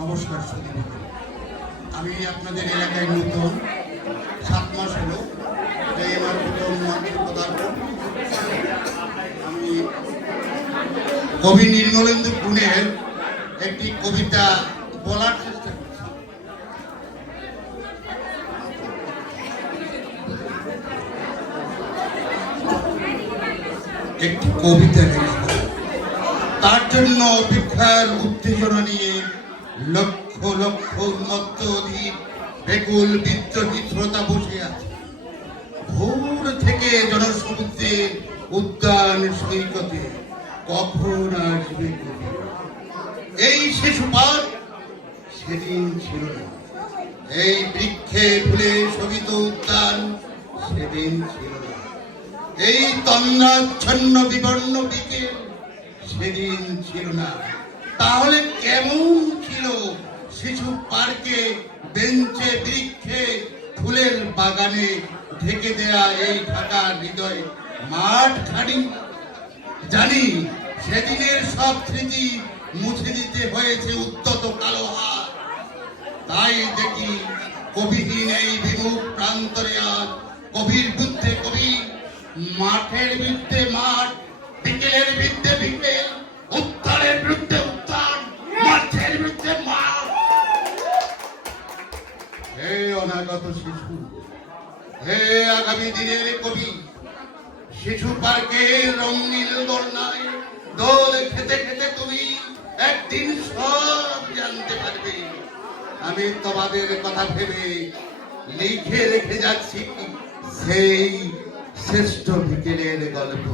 নমস্কার সুধী। আমি আপনাদের এলাকায় নতুন, 7 মাস হলো, এটাই আমার প্রথম মঞ্চে পদার্পণ। আমি কবি নির্মলেন্দু গুণের একটি কবিতা বলার চেষ্টা করছি। একটি কবিতা লেখা, তার জন্য অপেক্ষার উত্তেজনা নিয়ে লক্ষ লক্ষ উন্মত্ত অধীর বেকুল বিদ্রোহী শ্রোতা বসে আছে। ভোর থেকে জনসমুদ্রের উদ্যান সৈকতে কখন আসবে কবি? এই শিশুপাত সেদিন ছিল না, এই বৃক্ষে ফুলে শোভিত উদ্যান সেদিন ছিল না, এই তন্দ্রাচ্ছন্ন বিবর্ণ বিকেল সেদিন ছিল না। তাহলে কেমন ছিল শিশু পার্কে, বেঞ্চে, বৃক্ষে, ফুলের বাগানে ঢেকে দেয়া এই ঢাকার হৃদয় মাঠ খানি? জানি সেদিনের সব স্মৃতি মুছে দিতে হয়েছে উদ্যত কালো হাত। তাই দেখি কবিহীন এই বিমুখ প্রান্তরে আজ কবির বিরুদ্ধে কবি, মাঠের বিরুদ্ধে মাঠ, বিকেলের বিরুদ্ধে বিকেল, উত্তানের বিরুদ্ধে উত্তান, মাঠের বিরুদ্ধে মাঠ। হে অনাগত শিশু, হে আগামী দিনের কবি, শিশু পার্কে রঙিন দোলনায় দোল খেতে খেতে তুমি একদিন সব জানতে পারবে। আমি তোমাদের কথা ভেবে লিখে রেখে যাচ্ছি সেই শ্রেষ্ঠ বিকেলের গল্প।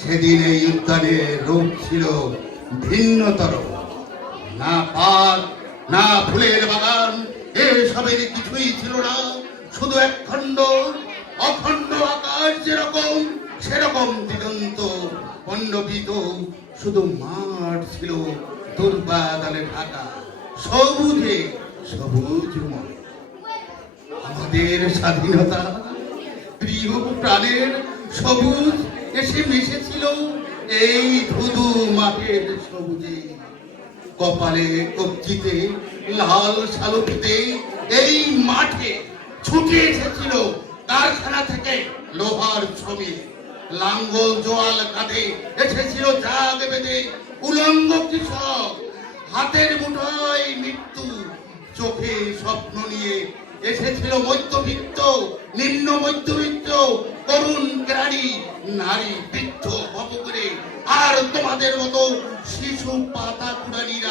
সেদিন এই উদ্যানের রূপ ছিল ভিন্নতর। না পার্ক, না ফুলের বাগান, এসবের কিছুই ছিল না। শুধু একখণ্ড অখণ্ড আকাশ, যেরকম সেরকম দিগন্ত পণ্ডবিত। শুধু মাঠ ছিল দুর্বাদলে ঢাকা, সবুজে সবুজময়। আমাদের স্বাধীনতা, প্রিয় প্রাণের সবুজ এসে মিশেছিল এই ধুধু মাঠের সবুজে। কপালে কবজিতে লাল শালুকিতে এই মাঠে ছুটে এসেছিল কারখানা থেকে লোহার শ্রমিক। লাঙ্গল জোয়াল কাঁধে এসেছিল জাগ বেঁধে উলঙ্গ কৃষক। হাতের মুঠোয় মৃত্যু, চোখে স্বপ্ন নিয়ে এসেছিল মধ্যবিত্ত, নিম্ন মধ্যবিত্ত, তরুণ গ্রাণী, নারী, বৃদ্ধ, ভবঘুরে। আর তোমাদের মতো শিশু পাতা কুড়ালিরা